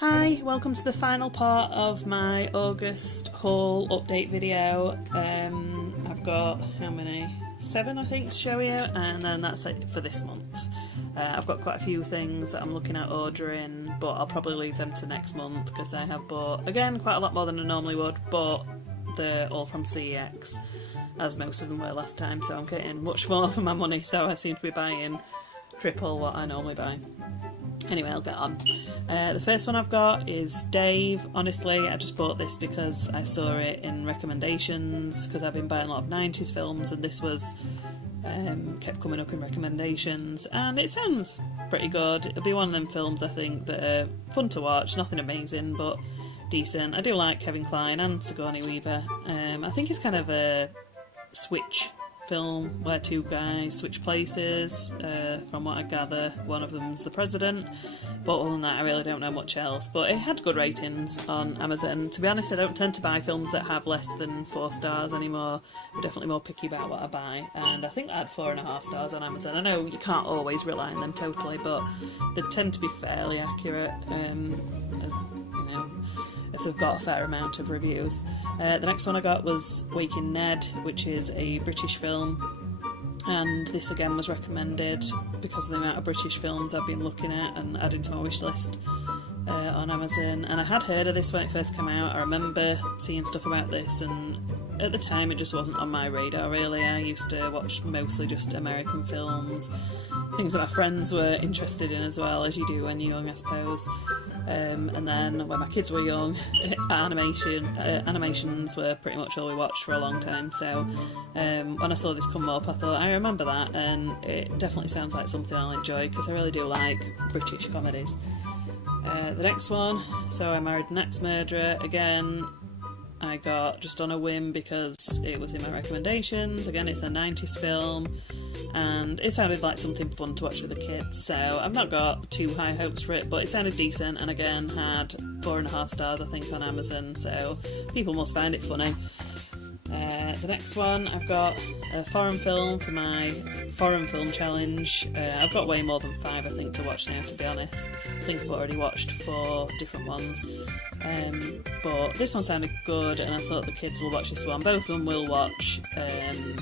Hi, welcome to the final part of my August haul update video. I've got, how many? 7 I think to show you, and then that's it for this month. I've got quite a few things that I'm looking at ordering, but I'll probably leave them to next month because I have bought, again, quite a lot more than I normally would, but they're all from CEX, as most of them were last time, so I'm getting much more for my money, so I seem to be buying triple what I normally buy. Anyway, I'll get on. The first one I've got is Dave. Honestly, I just bought this because I saw it in recommendations, because I've been buying a lot of 90s films, and this was kept coming up in recommendations, and it sounds pretty good. It'll be one of them films I think that are fun to watch, nothing amazing, but decent. I do like Kevin Kline and Sigourney Weaver. I think it's kind of a switch film where two guys switch places. From what I gather, one of them's the president, but other than that I really don't know much else. But it had good ratings on Amazon. To be honest, I don't tend to buy films that have less than 4 stars anymore. I'm definitely more picky about what I buy, and I think I had 4.5 stars on Amazon. I know you can't always rely on them totally, but they tend to be fairly accurate, as you know, if they've got a fair amount of reviews. The next one I got was Waking Ned, which is a British film, and this again was recommended because of the amount of British films I've been looking at and adding to my wish list on Amazon. And I had heard of this when it first came out. I remember seeing stuff about this, and at the time it just wasn't on my radar really. I used to watch mostly just American films, things that my friends were interested in as well, as you do when you're young, I suppose. And then when my kids were young, animations were pretty much all we watched for a long time. So when I saw this come up, I thought, I remember that, and it definitely sounds like something I'll enjoy because I really do like British comedies. The next one, So I Married an Ex-Murderer. Again, I got just on a whim because it was in my recommendations. Again, it's a 90s film, and it sounded like something fun to watch with the kids, so I've not got too high hopes for it, but it sounded decent, and again had 4.5 stars I think on Amazon, so people must find it funny. The next one, I've got a foreign film for my foreign film challenge. I've got way more than 5 I think to watch now, to be honest. I think I've already watched 4 different ones, but this one sounded good, and I thought the kids will watch this one. Both of them will watch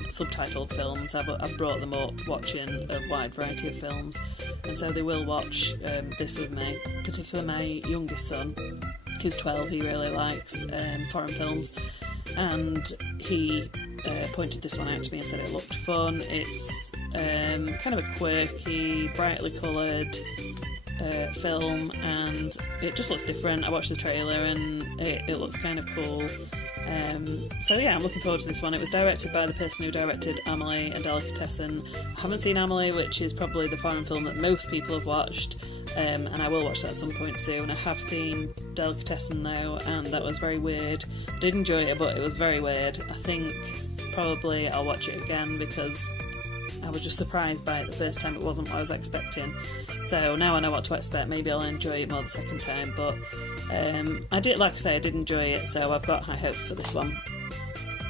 subtitled films. I've brought them up watching a wide variety of films, and so they will watch this with me, particularly my youngest son, who's 12. He really likes foreign films, and he pointed this one out to me and said it looked fun. It's kind of a quirky, brightly coloured film, and it just looks different. I watched the trailer and it looks kind of cool. So yeah, I'm looking forward to this one. It was directed by the person who directed Amelie and Delicatessen. I haven't seen Amelie, which is probably the foreign film that most people have watched, and I will watch that at some point soon. I have seen Delicatessen though, and that was very weird. I did enjoy it, but it was very weird. I think probably I'll watch it again because I was just surprised by it the first time. It wasn't what I was expecting, so now I know what to expect. Maybe I'll enjoy it more the second time, but I did, like I say, I did enjoy it, so I've got high hopes for this one.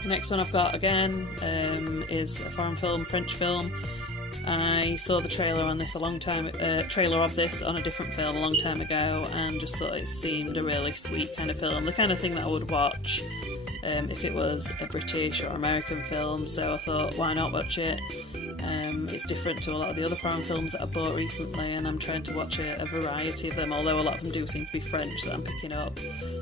The next one I've got again is a foreign film, French film. I saw the trailer on this trailer of this on a different film a long time ago, and just thought it seemed a really sweet kind of film, the kind of thing that I would watch if it was a British or American film, so I thought, why not watch it? It's different to a lot of the other foreign films that I bought recently, and I'm trying to watch a variety of them, although a lot of them do seem to be French that I'm picking up.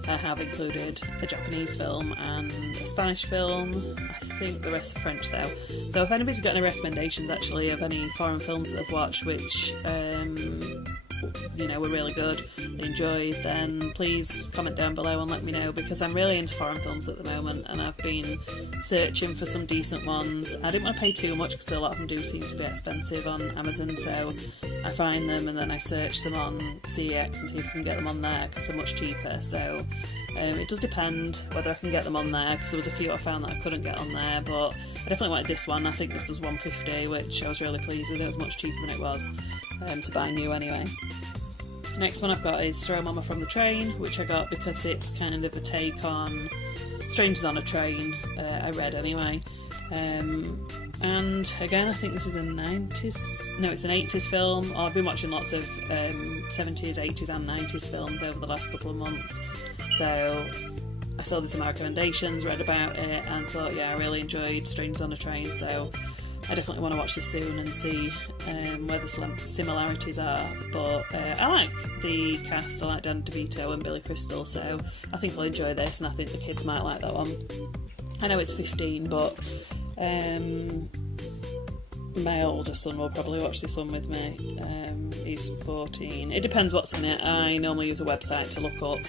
I have included a Japanese film and a Spanish film. I think the rest are French though. So if anybody's got any recommendations actually of any foreign films that they've watched which were really good, enjoyed, then please comment down below and let me know, because I'm really into foreign films at the moment and I've been searching for some decent ones. I didn't want to pay too much because a lot of them do seem to be expensive on Amazon, so I find them and then I search them on CEX and see if I can get them on there because they're much cheaper. So it does depend whether I can get them on there, because there was a few I found that I couldn't get on there, but I definitely wanted this one. I think this was $1.50, which I was really pleased with. It was much cheaper than it was to buy new anyway. Next one I've got is Throw Mama from the Train, which I got because it's kind of a take on Strangers on a Train, I read anyway. And again, I think this is a 90s, no, it's an 80s film. Oh, I've been watching lots of 70s, 80s and 90s films over the last couple of months. So I saw this in my recommendations, read about it, and thought, yeah, I really enjoyed Strangers on a Train, so I definitely want to watch this soon and see where the similarities are. But I like the cast, I like Dan DeVito and Billy Crystal, so I think I'll enjoy this, and I think the kids might like that one. I know it's 15, but my older son will probably watch this one with me. He's 14. It depends what's in it. I normally use a website to look up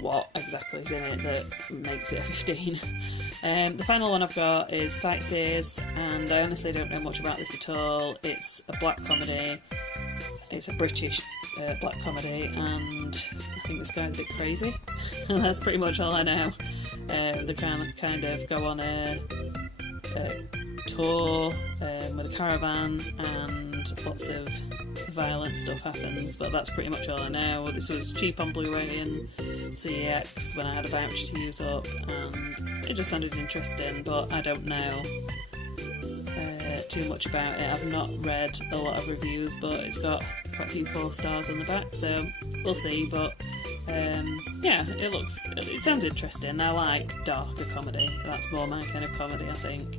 what exactly is in it that makes it a 15. The final one I've got is Sightseers, and I honestly don't know much about this at all. It's a black comedy. It's a British black comedy, and I think this guy's a bit crazy. And that's pretty much all I know. They kind of go on a tour with a caravan, and lots of violent stuff happens, but that's pretty much all I know. This was cheap on Blu-ray and CEX when I had a voucher to use up, and it just sounded interesting, but I don't know too much about it. I've not read a lot of reviews, but it's got quite a few 4 stars on the back, so we'll see. But yeah, it sounds interesting. I like darker comedy. That's more my kind of comedy, I think.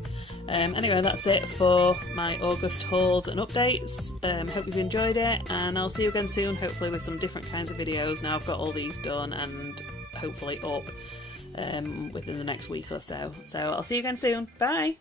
Anyway, that's it for my August hauls and updates. Hope you've enjoyed it, and I'll see you again soon, hopefully with some different kinds of videos. Now I've got all these done and hopefully up within the next week or so. So I'll see you again soon. Bye!